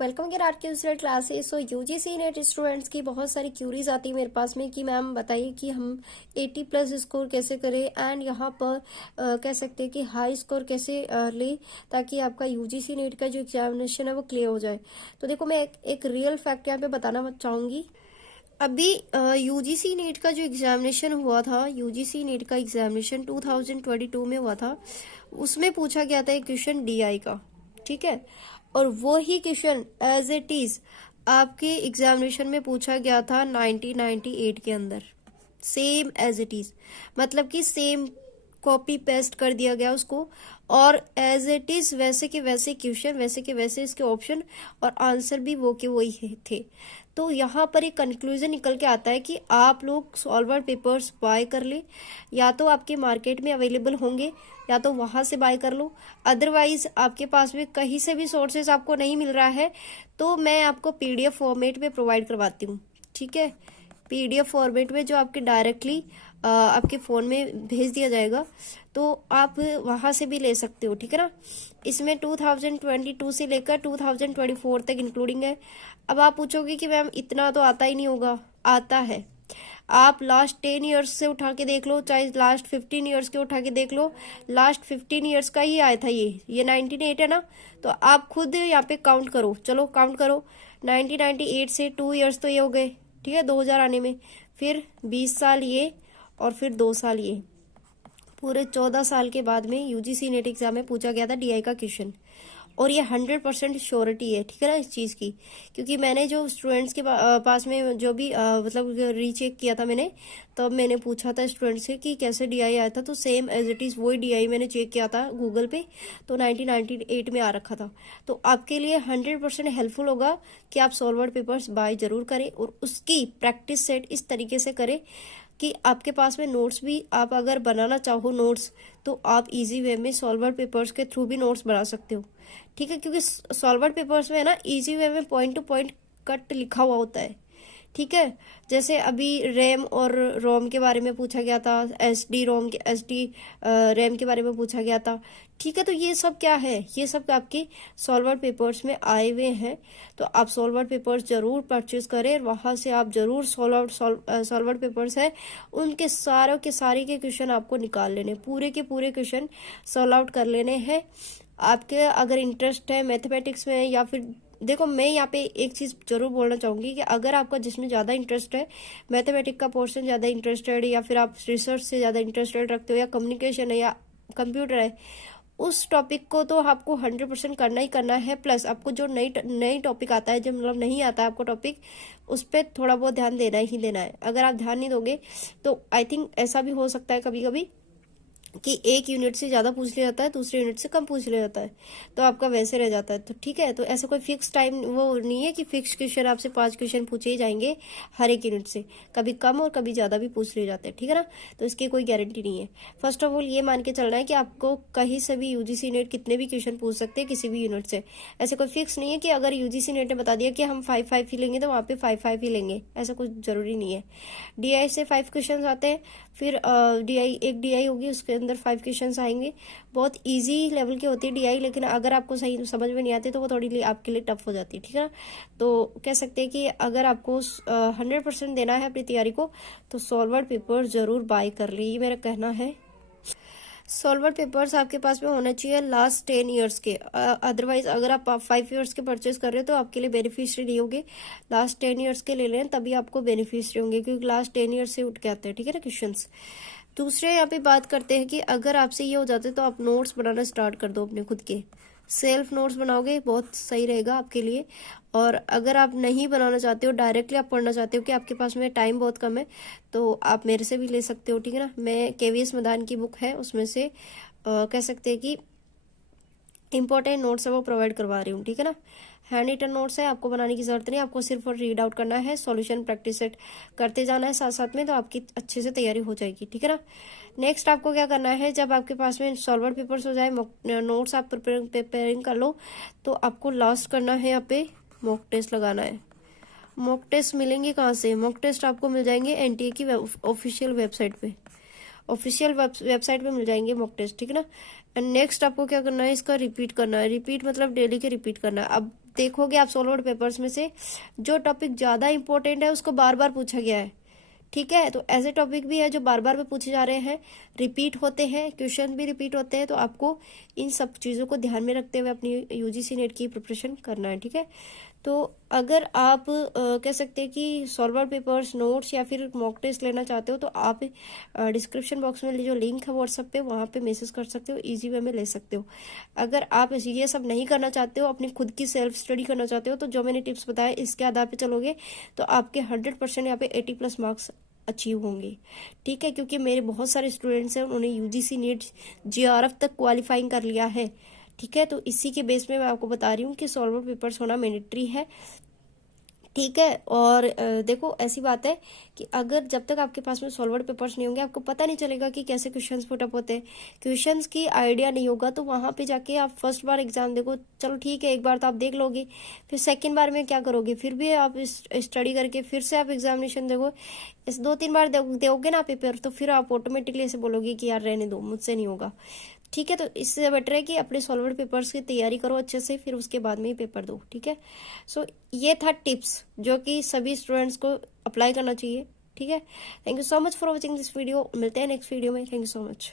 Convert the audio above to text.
Welcome के art के दूसरे क्लासेस। सो यूजीसी नेट स्टूडेंट्स की बहुत सारी क्यूरीज आती है मेरे पास में कि मैम बताइए कि हम 80 प्लस स्कोर कैसे करें एंड यहाँ पर कह सकते हैं कि हाई स्कोर कैसे लें ताकि आपका यूजीसी नेट का जो एग्जामिनेशन है वो क्लियर हो जाए। तो देखो मैं एक रियल फैक्ट यहाँ पे बताना चाहूँगी। अभी यूजीसी नेट का जो एग्जामिनेशन हुआ था, यूजीसी नेट का एग्जामिनेशन 2022 में हुआ था। उसमें पूछा गया था एक क्वेश्चन डीआई का, ठीक है। और वो ही क्वेश्चन एज इट इज आपके एग्जामिनेशन में पूछा गया था 1998 के अंदर, सेम एज इट इज, मतलब कि सेम कॉपी पेस्ट कर दिया गया उसको और एज इट इज वैसे के वैसे क्वेश्चन, वैसे के वैसे इसके ऑप्शन और आंसर भी वो के वही थे। तो यहाँ पर एक कंक्लूजन निकल के आता है कि आप लोग सॉल्वर पेपर्स बाय कर ले, या तो आपके मार्केट में अवेलेबल होंगे या तो वहां से बाय कर लो। अदरवाइज आपके पास में कहीं से भी सोर्सेज आपको नहीं मिल रहा है तो मैं आपको पीडीएफ फॉर्मेट में प्रोवाइड करवाती हूँ, ठीक है। पीडीएफ फॉर्मेट में जो आपके डायरेक्टली आपके फ़ोन में भेज दिया जाएगा, तो आप वहां से भी ले सकते हो, ठीक है ना। इसमें 2022 से लेकर 2024 तक इंक्लूडिंग है। अब आप पूछोगे कि मैम इतना तो आता ही नहीं होगा। आता है। आप लास्ट 10 ईयर्स से उठा के देख लो, चाहे लास्ट 15 ईयर्स के उठा के देख लो, लास्ट 15 ईयर्स का ही आया था ये 1998 है ना। तो आप खुद यहाँ पे काउंट करो, चलो काउंट करो। 1998 से 2 ईयर्स तो ये हो गए, ठीक है, 2000 आने में, फिर 20 साल ये और फिर 2 साल ये, पूरे 14 साल के बाद में यूजीसी नेट एग्जाम में पूछा गया था डीआई का क्वेश्चन। और ये 100% श्योरिटी है, ठीक है ना, इस चीज़ की। क्योंकि मैंने जो स्टूडेंट्स के पास में जो भी मतलब रीचेक किया था मैंने, तब मैंने पूछा था स्टूडेंट्स से कि कैसे डीआई आया था, तो सेम एज इट इज़ वही डीआई मैंने चेक किया था गूगल पे, तो 1998 में आ रखा था। तो आपके लिए 100% हेल्पफुल होगा कि आप सॉल्वर पेपर्स बाय जरूर करें और उसकी प्रैक्टिस सेट इस तरीके से करें कि आपके पास में नोट्स भी, आप अगर बनाना चाहो नोट्स तो आप इजी वे में सॉल्वर पेपर्स के थ्रू भी नोट्स बना सकते हो, ठीक है। क्योंकि सॉल्वर पेपर्स में है ना, इजी वे में पॉइंट टू पॉइंट कट लिखा हुआ होता है, ठीक है। जैसे अभी रैम और रोम के बारे में पूछा गया था, एसडी रैम के बारे में पूछा गया था, ठीक है। तो ये सब क्या है, ये सब आपके सॉल्वर पेपर्स में आए हुए हैं। तो आप सॉल्वर पेपर्स जरूर परचेज करें, वहां से आप जरूर सॉल्वर पेपर्स है उनके सारों के सारे के क्वेश्चन आपको निकाल लेने, पूरे के पूरे क्वेश्चन सॉल्व आउट कर लेने हैं। आपके अगर इंटरेस्ट है मैथमेटिक्स में, या फिर देखो मैं यहाँ पे एक चीज जरूर बोलना चाहूंगी कि अगर आपका जिसमें ज्यादा इंटरेस्ट है, मैथमेटिक्स का पोर्शन ज्यादा इंटरेस्टेड, या फिर आप रिसर्च से ज्यादा इंटरेस्टेड रखते हो, या कम्युनिकेशन है या कंप्यूटर है, उस टॉपिक को तो आपको 100% करना ही करना है। प्लस आपको जो नई टॉपिक आता है, जो मतलब नहीं आता है आपको टॉपिक, उस पर थोड़ा बहुत ध्यान देना ही देना है। अगर आप ध्यान नहीं दोगे तो आई थिंक ऐसा भी हो सकता है कभी कभी कि एक यूनिट से ज्यादा पूछ लिया जाता है, दूसरे यूनिट से कम पूछ लिया जाता है, तो आपका वैसे रह जाता है। तो ठीक है, तो ऐसा कोई फिक्स टाइम वो नहीं है कि फिक्स क्वेश्चन आपसे 5 क्वेश्चन पूछे ही जाएंगे हर एक यूनिट से, कभी कम और कभी ज्यादा भी पूछ लिए जाते हैं, ठीक है ना। तो इसकी कोई गारंटी नहीं है। फर्स्ट ऑफ ऑल ये मान के चलना है कि आपको कहीं से भी यूजीसी नेट कितने भी क्वेश्चन पूछ सकते हैं किसी भी यूनिट से। ऐसे कोई फिक्स नहीं है कि अगर यूजीसी नेट ने बता दिया कि हम 5-5 ही लेंगे तो वहाँ पे 5-5 ही लेंगे, ऐसा कुछ जरूरी नहीं है। डीआई से 5 क्वेश्चन आते हैं, फिर एक डीआई होगी उसके अंदर 5 क्वेश्चन आएंगे। बहुत इजी लेवल की होती है डीआई, लेकिन अगर आपको सही समझ में नहीं आती तो वो थोड़ी आपके लिए टफ हो जाती है, ठीक है ना। तो कह सकते हैं कि अगर आपको 100% देना है अपनी तैयारी को तो सॉल्वर पेपर जरूर बाय कर ली, ये मेरा कहना है। सॉल्वर पेपर्स आपके पास में होना चाहिए लास्ट 10 ईयर्स के, अदरवाइज अगर आप 5 ईयर्स के परचेज कर रहे हो तो आपके लिए बेनिफिशियरी नहीं होंगे। लास्ट 10 ईयर्स के ले लें तभी आपको बेनिफिशियरी होंगे, क्योंकि लास्ट 10 ईयर्स से उठ के आते हैं, ठीक है ना, क्वेश्चन। दूसरे यहाँ पे बात करते हैं कि अगर आपसे ये हो जाते तो आप नोट्स बनाना स्टार्ट कर दो अपने खुद के, सेल्फ नोट्स बनाओगे बहुत सही रहेगा आपके लिए। और अगर आप नहीं बनाना चाहते हो, डायरेक्टली आप पढ़ना चाहते हो कि आपके पास में टाइम बहुत कम है, तो आप मेरे से भी ले सकते हो, ठीक है ना। मैं केवीएस मैदान की बुक है उसमें से कह सकते हैं कि इंपॉर्टेंट नोट्स है वो प्रोवाइड करवा रही हूँ, ठीक है ना। हैंड रिटन नोट्स है, आपको बनाने की जरूरत नहीं, आपको सिर्फ रीड आउट करना है, सॉल्यूशन प्रैक्टिस सेट करते जाना है साथ साथ में, तो आपकी अच्छे से तैयारी हो जाएगी, ठीक है ना। नेक्स्ट आपको क्या करना है, जब आपके पास में सॉल्वर पेपर्स हो जाए, नोट्स आप प्रिपेयरिंग कर लो, तो आपको लास्ट करना है यहाँ पे मॉक टेस्ट लगाना है। मॉक टेस्ट मिलेंगे कहाँ से? मॉक टेस्ट आपको मिल जाएंगे एनटीए की ऑफिशियल वेबसाइट पे, ऑफिशियल वेबसाइट पे मिल जाएंगे मॉक टेस्ट, ठीक है ना। एंड नेक्स्ट आपको क्या करना है, इसका रिपीट करना है। रिपीट मतलब डेली के रिपीट करना है। अब देखोगे आप सॉल्व्ड पेपर्स में से जो टॉपिक ज़्यादा इंपॉर्टेंट है उसको बार बार पूछा गया है, ठीक है। तो ऐसे टॉपिक भी है जो बार बार में पूछे जा रहे हैं, रिपीट होते हैं, क्वेश्चन भी रिपीट होते हैं, तो आपको इन सब चीज़ों को ध्यान में रखते हुए अपनी यूजीसी नेट की प्रिपरेशन करना है, ठीक है। तो अगर आप कह सकते हैं कि सॉल्वर पेपर्स, नोट्स या फिर मॉक टेस्ट लेना चाहते हो तो आप डिस्क्रिप्शन बॉक्स में जो लिंक है व्हाट्सएप पे, वहाँ पे मैसेज कर सकते हो, इजी वे में ले सकते हो। अगर आप ये सब नहीं करना चाहते हो, अपनी खुद की सेल्फ स्टडी करना चाहते हो, तो जो मैंने टिप्स बताए इसके आधार पे चलोगे तो आपके 100% यहाँ पे 80+ मार्क्स अचीव होंगे, ठीक है। क्योंकि मेरे बहुत सारे स्टूडेंट्स हैं, उन्होंने यूजीसी नेट जेआरएफ तक क्वालिफाइंग कर लिया है, ठीक है। तो इसी के बेस में मैं आपको बता रही हूँ कि सॉल्वर पेपर्स होना मैंडेटरी है, ठीक है। और देखो ऐसी बात है कि अगर जब तक आपके पास में सॉल्वर्ड पेपर्स नहीं होंगे, आपको पता नहीं चलेगा कि कैसे क्वेश्चंस पुटअप होते हैं, क्वेश्चंस की आइडिया नहीं होगा, तो वहाँ पे जाके आप फर्स्ट बार एग्जाम देखो, चलो ठीक है, एक बार तो आप देख लोगे, फिर सेकंड बार में क्या करोगे, फिर भी आप स्टडी करके फिर से आप एग्जामिनेशन देखो, इस 2-3 बार दोगे ना पेपर, तो फिर आप ऑटोमेटिकली ऐसे बोलोगे कि यार रहने दो, मुझसे नहीं होगा, ठीक है। तो इससे बेटर है कि अपने सॉल्वर्ड पेपर्स की तैयारी करो अच्छे से, फिर उसके बाद में ही पेपर दो, ठीक है। सो ये था टिप्स जो कि सभी स्टूडेंट्स को अप्लाई करना चाहिए, ठीक है। Thank you so much for watching this video, मिलते हैं नेक्स्ट वीडियो में, थैंक यू सो मच।